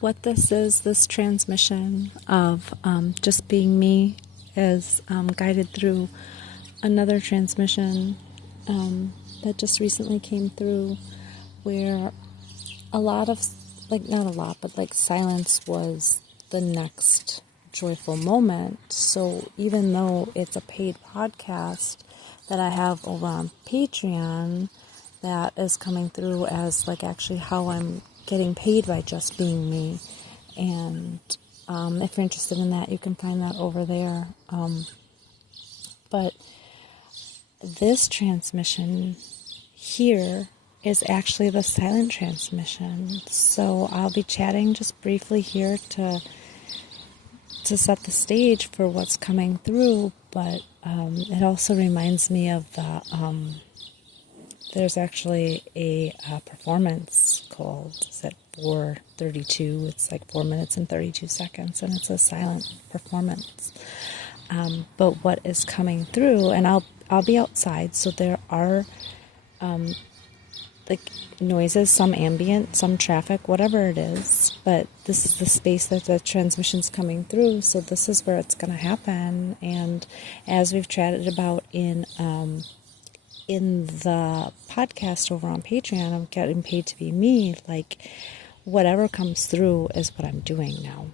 what this transmission of just being me, is guided through another transmission that just recently came through, where a lot of, like, not a lot, but like silence was the next joyful moment. So even though it's a paid podcast that I have over on Patreon, that is coming through as like actually how I'm getting paid by just being me. And if you're interested in that, you can find that over there. But this transmission here is actually the silent transmission. So I'll be chatting just briefly here to set the stage for what's coming through, but it also reminds me of the there's actually a performance called, is it 4:32? It's like 4 minutes and 32 seconds, and it's a silent performance. But what is coming through, and I'll be outside, so there are like noises, some ambient, some traffic, whatever it is, but this is the space that the transmission's coming through, so this is where it's going to happen. And as we've chatted about in the podcast over on Patreon, I'm getting paid to be me. Like, whatever comes through is what I'm doing now,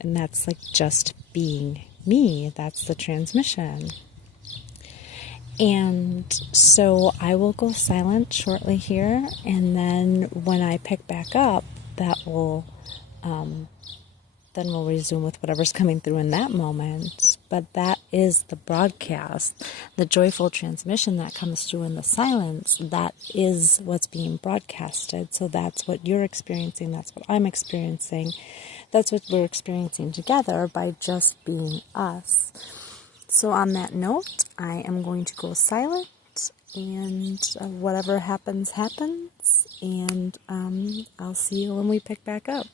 and that's like just being me. That's the transmission. And so I will go silent shortly here, and then when I pick back up, that will then we'll resume with whatever's coming through in that moment. But that is the broadcast, the joyful transmission that comes through in the silence. That is what's being broadcasted. So that's what you're experiencing. That's what I'm experiencing. That's what we're experiencing together by just being us. So on that note, I am going to go silent, and whatever happens, happens. And I'll see you when we pick back up.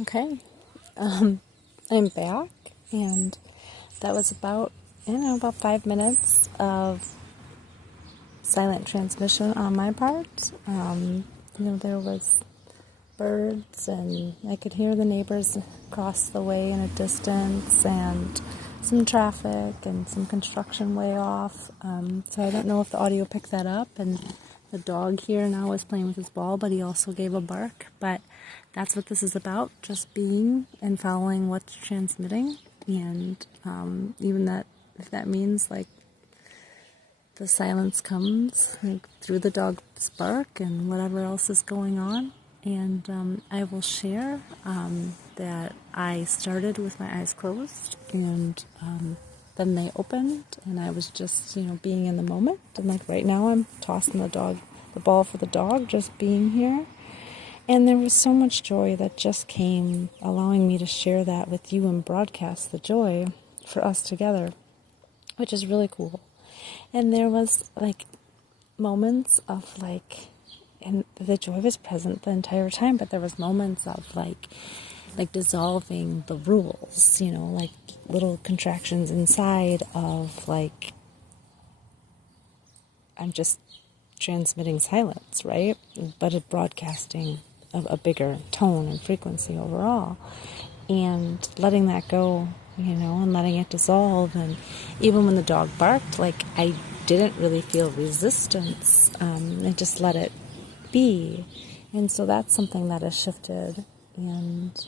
Okay, I'm back, and that was about, about 5 minutes of silent transmission on my part. There was birds, and I could hear the neighbors across the way in a distance, and some traffic and some construction way off. So I don't know if the audio picked that up, and the dog here now is playing with his ball, but he also gave a bark. But that's what this is about, just being and following what's transmitting. And even that, if that means like the silence comes like, through the dog's bark and whatever else is going on. And I will share that I started with my eyes closed, and then they opened, and I was just, being in the moment. And like right now, I'm tossing the ball for the dog, just being here. And there was so much joy that just came, allowing me to share that with you and broadcast the joy for us together, which is really cool. And there was like moments of like, and the joy was present the entire time, but there was moments of like dissolving the rules, like little contractions inside of like, I'm just transmitting silence, right? But it broadcasting a bigger tone and frequency overall, and letting that go, and letting it dissolve. And even when the dog barked, like I didn't really feel resistance. I just let it be. And so that's something that has shifted. And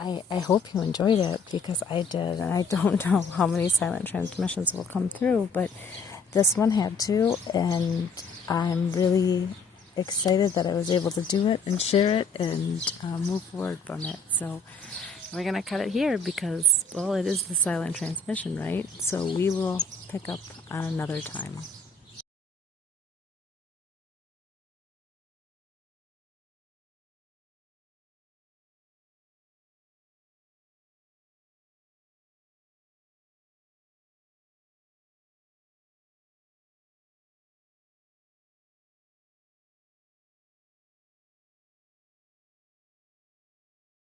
I hope you enjoyed it, because I did. And I don't know how many silent transmissions will come through, but this one had to, and I'm really excited that I was able to do it and share it and move forward from it. So we're going to cut it here because, well, it is the silent transmission, right? So we will pick up on another time.